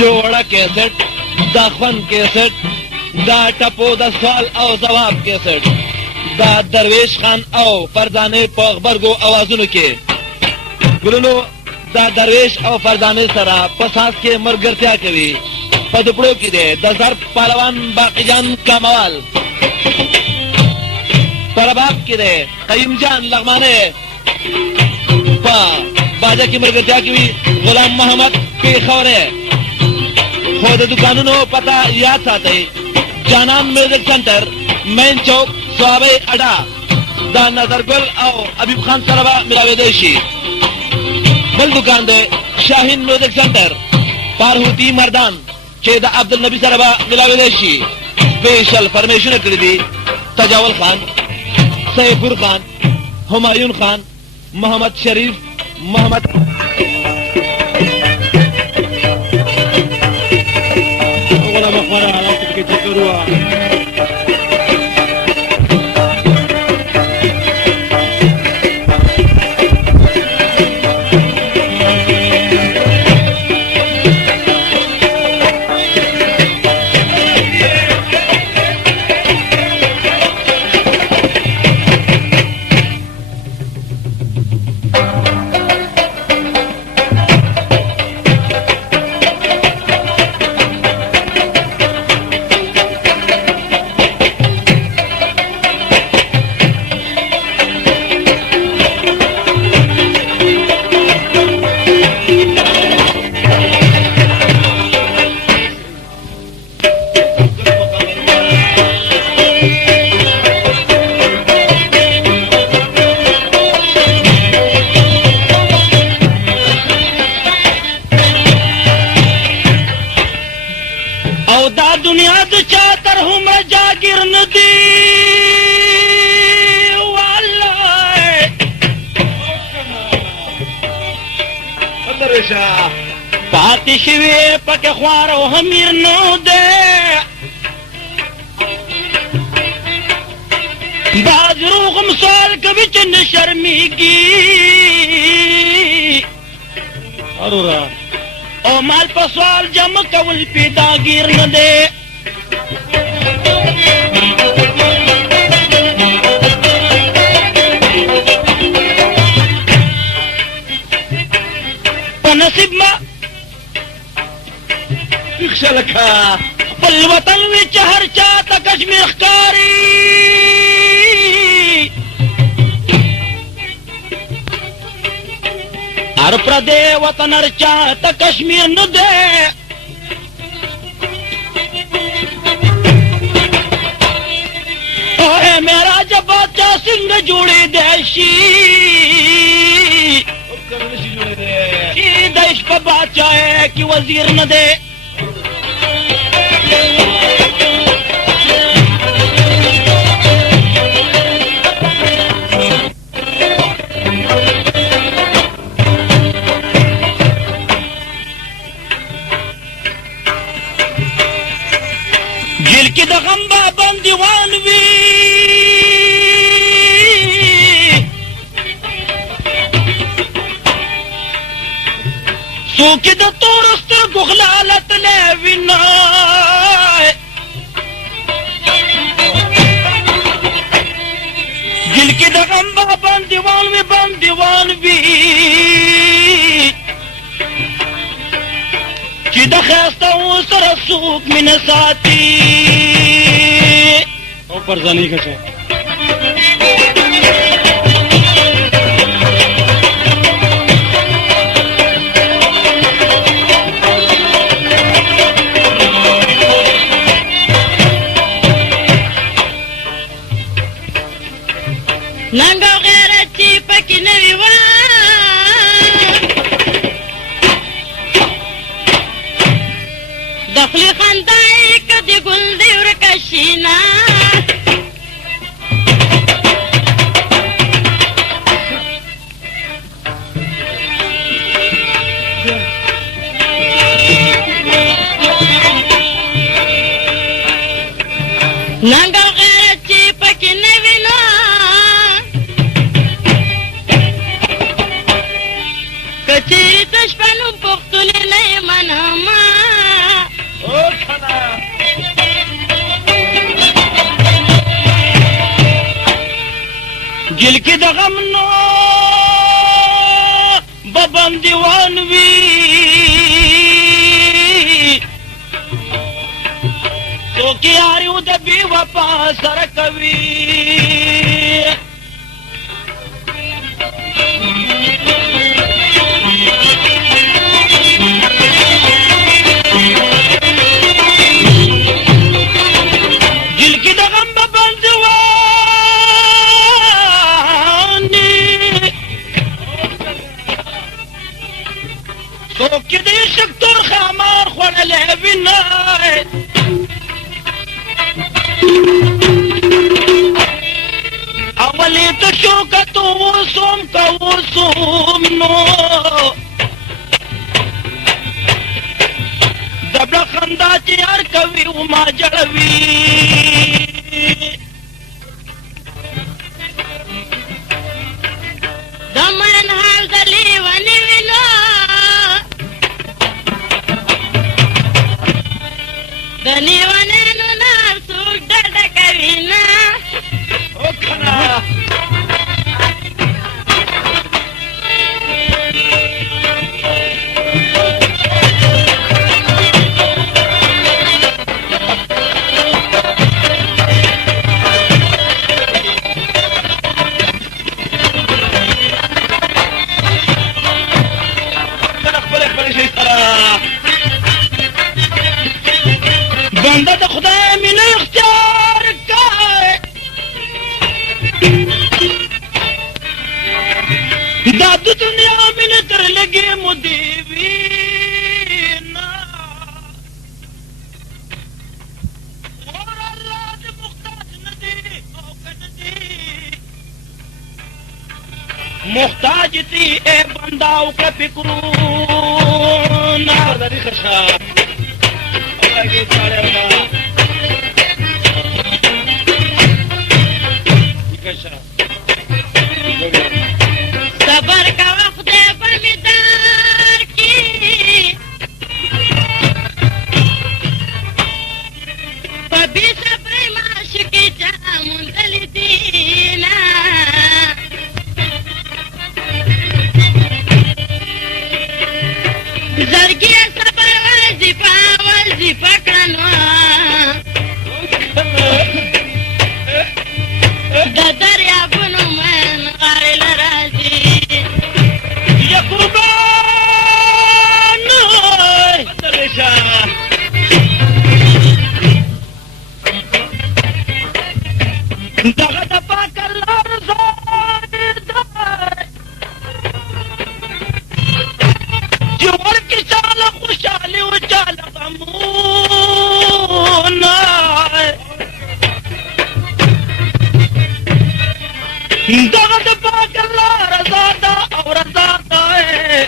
جوړه کیسټ دا خوند کیسټ دا ټپو د سوال او ځواب کیسټ دا درویش خان او فرزانه په غبرګو اوازونو کې ګلونو دا درویش او فرزانه سره په ساز کې مرګرتیا کوي په دپړو کې دی د ضرب پهلوان باقی جان کاموال په رباب کې دی قیم جان لغمانه په باجه کې مرګرتیا کوي غلام محمد پیښوره خو د دکانونو پته یاد ساتئ جانان میوزک سنټر مین چوک صوابۍ اډا دا نظرګل او حبیب خان سره به ملاویدی شي بل دکان دی شاهین میوزک سنټر پارهوتی مردان چې د عبدالنبي سره به ملاویدی شي سپیشل فرمیشونه کړي دي تجاول خان سیفور خان همایون خان محمد شریف محمد پاتې شوې پکې خوار او امیر نو دی دا دروغ مثال کوي چې نه شرمېږي او مال په سوال جمع کول پیداګیر نه دی په نصیب ما خلکه خپل وطن وي چې هر چا ته کشمیر ښکاري هر پردی وطن هر چا ته کشمیر نه دی اوه معراج بادشاه څنګه جوړېدی شي چې د عشق په بادشاهۍ کې وزیر نه دی جیل کې د غم بابان دیوان وي څوک د تورو سترګو غلاله تللی وینه جیل کې د غم بابان دیوان وي بندیوان وي چې د ښایسته سره څوک مینه ساتي او فرزانه ښه شه ننګ او غیرت چې پکې نه وي د خولې خندا یې که د ګل دی ورکه شینه ننګ او غیرت چې پکې نه وي که چیرې د شپه نوم پښتون نه یې منمه गिल की दगम नो बबम दीवान वी तो क्यारी उदबी वपा सर कवि गिल की दगम बबम तो किदी शक्तोर खामार खोड़ले बिनाए अवली तो शोकतो सोम का वो सोम नो दबड़ा खंदा यार कवि उमा जड़वी दमन हाल दली वनी विनो दनी वने नु ना सुख डड कविना ओ खना बंदा तो खुदा मिले इख्तियार का दादू दुनिया मिले कर लगे मुदीवी और अल्लाह दे मुख्ताज नदी मुख्ताज थी ए बंदाओ के फिक्रू ना दरी खशा सबर का वक्त बलिदार की कभी सब्र माश की जामुंदल दीना जरगी सबर वजीफा कनो दरिया बुनु मन गारिल राजी ये कुर्बान दरेशा दगा दपा कर जोड़ की चाल खुशहाली उचाल गमूना दगा दपा कर रजादा और रजादा है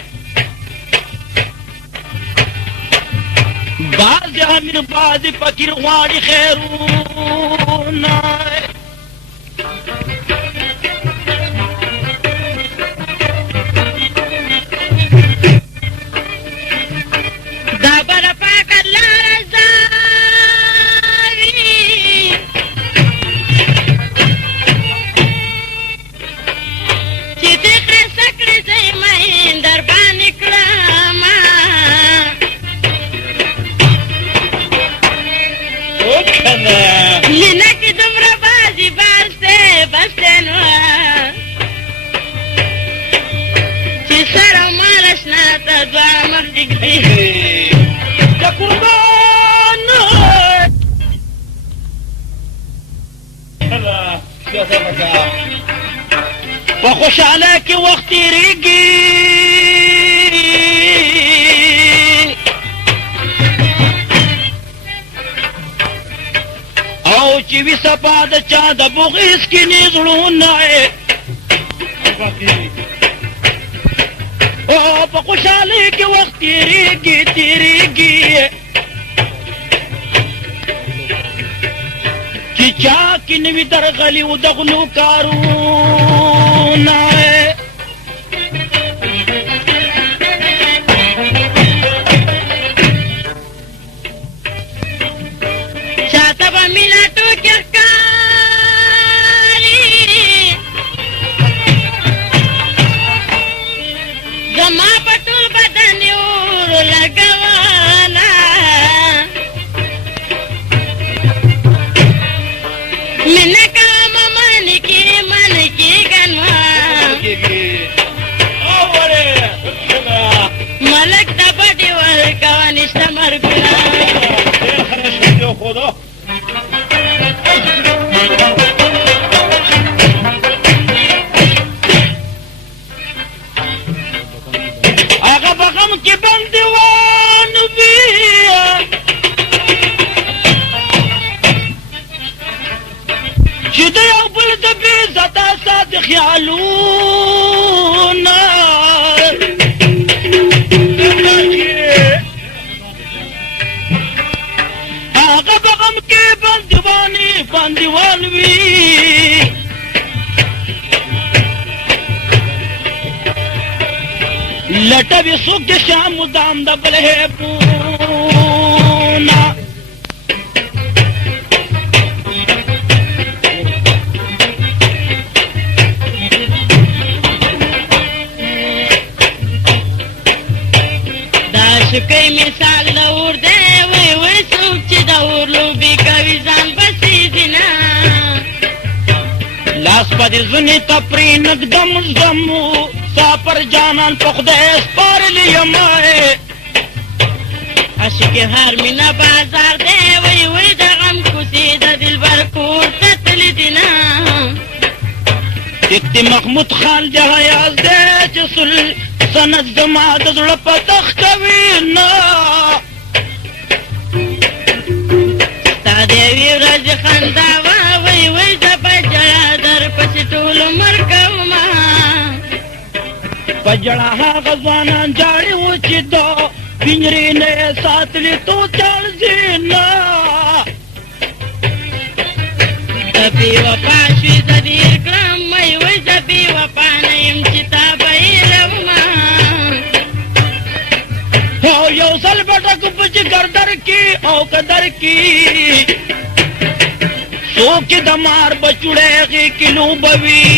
बाज हमिन बाज फकीर वाड़ी खैरूना दाबर पाकर लारजावी चिते के सकड़े से महेंद्र बानिकड़ामा लीना की दुमरा बाजी बाजते बसते नुआ चिसरा मारसना तद्वा मर्दिक दी या कुर्बान وخشالة की वक्ती रिगी او چې وي سپا د چا د بغیس کې نزړونه او په خوشحالۍ کې وخت تیریږي چې چا کې نوي درغلي و د غلو کارونه زما په ټول بدن یې اور لګوله مینه کوم من کېږه نو ملک ته بډې ورکوه نشته مرګونه هغه په غم کې بندیوان وي چې د یو بل د بې عزته ساتي خیالونه هغه په غم کې بندیوان وي لټوي څوک د شام مدام د بل هیبونه دا شکی مثال د اور دی وی څوک چې د اور لوبې کوي ځان بسیږي نه لاس په دې ځنې تپرې نږدم زمو سافر جانان په خدای سپارلی یم عاشق هر مینه بازار دی وی د غم کوڅې د دلبر کور ته تللی دي نه دکتې محمود خان د حیاز دی چې سل سند زما د زړه په تخته وي نه ستا د یوې ورځې خندا وه وی زه به ژړا درپسې ټول عمر کومه په ژړا هغه ځوانان جاړي وو چې دا پنجرې نه یې ساتلي تو چړځي نه ته بې وفا شوې زه ډېر کړم وی زه بې وفا نه یم چې تا به یې لومه او یو ځل بټک په جګر در کې او قدر کې څوک د مار بچوړې غې کې لوبوي